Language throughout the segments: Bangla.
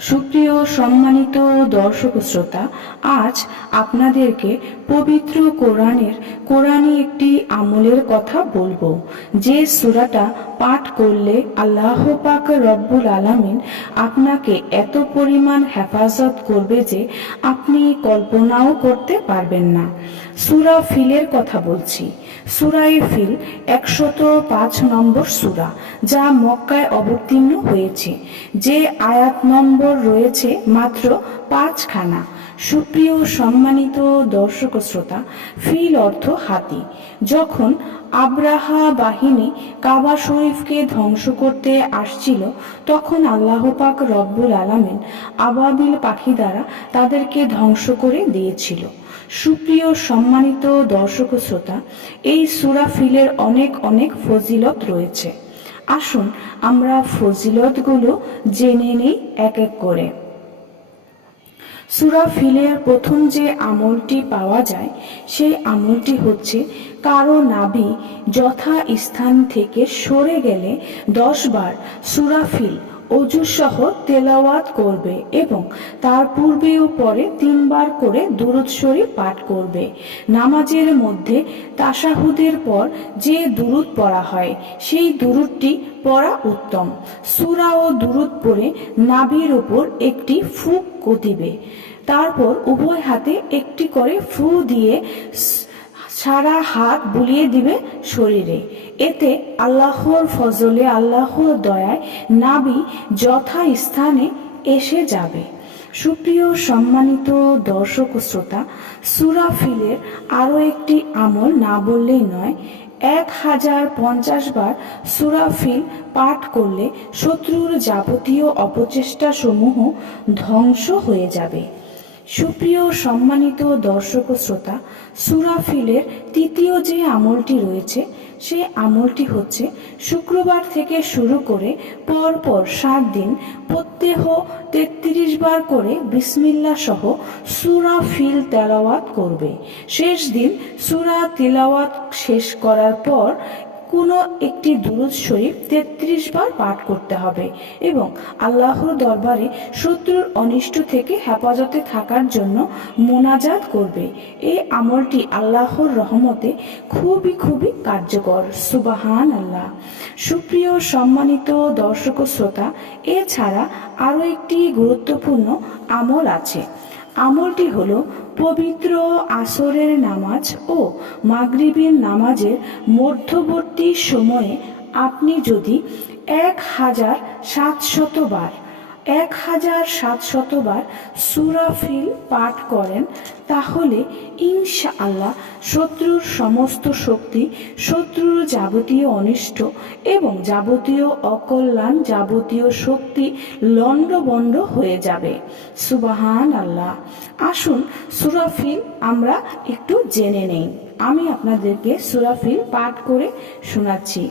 সুপ্রিয় সম্মানিত দর্শক শ্রোতা, আজ আপনাদেরকে পবিত্র কোরআনের কোরআনী একটি আমলের কথা বলব। যে সূরাটা পাঠ করলে আল্লাহ পাক রব্বুল আলামিন আপনাকে এত পরিমাণ হেফাজত করবে যে আপনি কল্পনাও করতে পারবেন না। সুরা ফিলের কথা বলছি। সুরাই ফিল একশত পাঁচ নম্বর সুরা, যা মক্কায় অবতীর্ণ হয়েছে। যে আয়াত নম্বর রয়েছে মাত্র পাঁচখানা। সুপ্রিয় সম্মানিত দর্শক শ্রোতা, ফিল অর্থ হাতি। যখন আব্রাহা বাহিনী কাবা শরীফকে ধ্বংস করতে আসছিল, তখন আল্লাহ পাক রব্বুল আলামিন আবাবিল পাখি দ্বারা তাদেরকে ধ্বংস করে দিয়েছিল। সুপ্রিয় সম্মানিত দর্শক শ্রোতা, এই সুরা ফিলের অনেক অনেক ফজিলত রয়েছে। আসুন আমরা ফজিলতগুলো জেনে নিই এক এক করে। সুরা ফিলের প্রথম যে আমলটি পাওয়া যায়, সেই আমলটি হচ্ছে, কারও নাভি যথা স্থান থেকে সরে গেলে দশবার সুরা ফিল অজুসহ তেলাওয়াত করবে এবং তার পূর্বে ও পরে তিনবার করে দুরুদ শরীফ পাঠ করবে। নামাজের মধ্যে তাসাহুদের পর যে দুরুদ পড়া হয়, সেই দুরুদটি পড়া উত্তম। সুরা ও দুরুদ পড়ে নাভির উপর একটি ফুক কতিবে। তারপর উভয় হাতে একটি করে ফু দিয়ে সারা হাত বুলিয়ে দিবে শরীরে। এতে আল্লাহর ফজলে, আল্লাহর দয়ায় নাবি যথা স্থানে এসে যাবে। সুপ্রিয় সম্মানিত দর্শক শ্রোতা সুরাফিলের আরও একটি আমল না বললেই নয়, এক হাজার পঞ্চাশ বার সুরাফিল পাঠ করলে শত্রুর যাবতীয় অপচেষ্টা সমূহ ধ্বংস হয়ে যাবে। সুপ্রিয় সম্মানিত দর্শক শ্রোতা সুরাফিলের তৃতীয় যে আমলটি রয়েছে সে আমলটি হচ্ছে শুক্রবার থেকে শুরু করে পরপর সাত দিন প্রত্যেহ তেত্রিশ বার করে বিসমিল্লা সহ সুরা ফিল তেলাওয়াত করবে। শেষ দিন সুরা তিলাওয়াত শেষ করার পর কোনো একটি দুরুদ শরীফ তেত্রিশ বার পাঠ করতে হবে এবং আল্লাহর দরবারে শত্রুর অনিষ্ট থেকে হেফাজতে থাকার জন্য মোনাজাত করবে। এই আমলটি আল্লাহর রহমতে খুবই খুবই কার্যকর। সুবাহান আল্লাহ সুপ্রিয় সম্মানিত দর্শক শ্রোতা, এছাড়া আরও একটি গুরুত্বপূর্ণ আমল আছে। আমলটি হল পবিত্র আসরের নামাজ ও মাগরিবের নামাজের মধ্যবর্তী সময়ে আপনি যদি এক হাজার সাতশত বার এক হাজার সাতশতবার সুরাফিল পাঠ করেন, তাহলে ইনশা আল্লাহ শত্রুর সমস্ত শক্তি, শত্রুর যাবতীয় অনিষ্ট এবং যাবতীয় অকল্যাণ, যাবতীয় শক্তি লণ্ডবণ্ড হয়ে যাবে। সুবাহান আল্লাহ আসুন সুরাফিল আমরা একটু জেনে নেই। আমি আপনাদেরকে সুরাফিল পাঠ করে শোনাচ্ছি।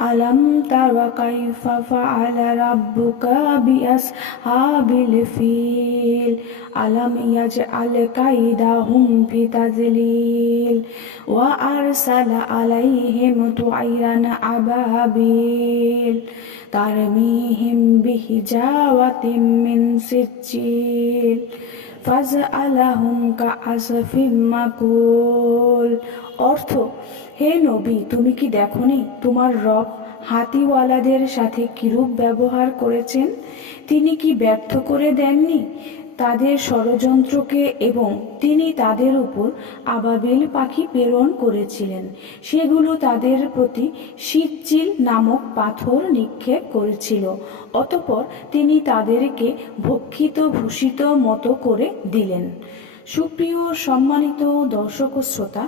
ألم تر كيف فعل ربك بأصحاب الفيل ألم يجعل كيدهم في تذليل وأرسل عليهم طعيرا أبابيل ترميهم بحجارة من سجيل ফাজআলাহুম কাআসফিম মাকুল অর্থ হে নবী, তুমি কি দেখনি তোমার রব হাতিওয়ালাদের সাথে কিরূপ ব্যবহার করেছেন? তিনি কি ব্যর্থ করে দেননি তাদের ষড়যন্ত্রকে এবং তিনি তাদের উপর আবাবিল পাখি প্রেরণ করেছিলেন? সেগুলো তাদের প্রতি শীতচিল নামক পাথর নিক্ষেপ করেছিল। অতপর তিনি তাদেরকে ভক্ষিত ভূষিত মতো করে দিলেন। সুপ্রিয়, সম্মানিত দর্শক শ্রোতা